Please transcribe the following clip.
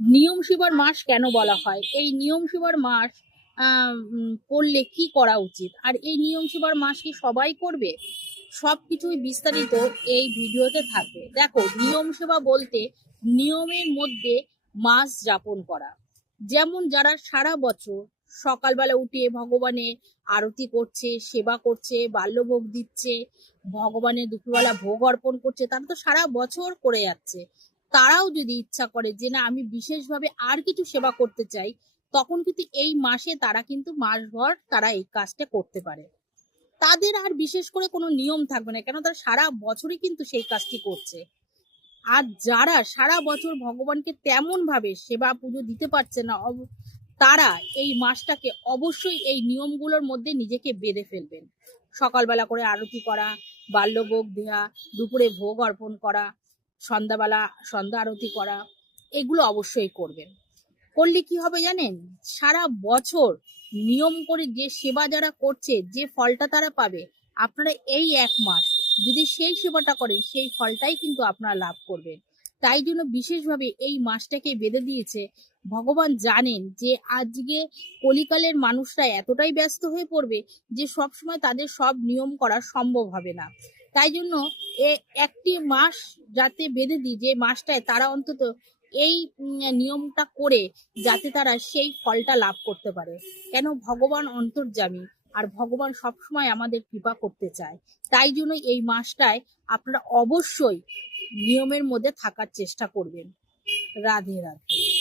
নিয়ম শিবার মাস কেন বলা হয়? এই নিয়ম শিবার মাস করলে কি করা উচিত, আর এই নিয়ম শিবার মাস কি সবাই করবে? সবকিছুই বিস্তারিত এই ভিডিওতে থাকবে। দেখো, নিয়ম সেবা বলতে নিয়মের মধ্যে মাস যাপন করা। যেমন যারা সারা বছর সকালবেলা উঠে ভগবানের আরতি করছে, সেবা করছে, বাল্যভোগ দিচ্ছে, ভগবানের দুপুরবেলা ভোগ অর্পণ করছে, তারা তো সারা বছর করে যাচ্ছে। তারাও যদি ইচ্ছা করে যে না, আমি বিশেষভাবে আর কিছু সেবা করতে চাই, তখন কিন্তু এই মাসে তারা কিন্তু মাসভর তারা এই কাজটা করতে পারে। তাদের আর বিশেষ করে কোনো নিয়ম থাকবে না, কেন তারা সারা বছরই কিন্তু সেই কাজটি করছে। আর যারা সারা বছর ভগবানকে তেমন ভাবে সেবা পুজো দিতে পারছে না, তারা এই মাসটাকে অবশ্যই এই নিয়মগুলোর মধ্যে নিজেকে বেঁধে ফেলবেন। সকালবেলা করে আরতি করা, বাল্যভোগ দেওয়া, দুপুরে ভোগ অর্পণ করা, সন্ধ্যাবেলা সন্ধ্যা আরতি করা, এগুলো অবশ্যই করবেন। করলে কি হবে জানেন? সারা বছর নিয়ম করে যে সেবা যারা করছে, যে ফলটা তারা পাবে, আপনারা এই এক মাস যদি সেই সেবাটা করেন, সেই ফলটাই কিন্তু আপনারা লাভ করবেন। তাই জন্য বিশেষভাবে এই মাসটাকে বেঁধে দিয়েছে। ভগবান জানেন যে আজকে কলিকালের মানুষরা এতটাই ব্যস্ত হয়ে পড়বে যে সবসময় তাদের সব নিয়ম করা সম্ভব হবে না। তাই জন্য একটি মাস যাতে বেঁধে দিই, যে মাসটায় তারা অন্তত এই নিয়মটা করে যাতে তারা সেই ফলটা লাভ করতে পারে। কেন? ভগবান অন্তর্যামী, আর ভগবান সবসময় আমাদের কৃপা করতে চায়। তাই জন্য এই মাসটায় আপনারা অবশ্যই নিয়মের মধ্যে থাকার চেষ্টা করবেন। রাধে রাধে।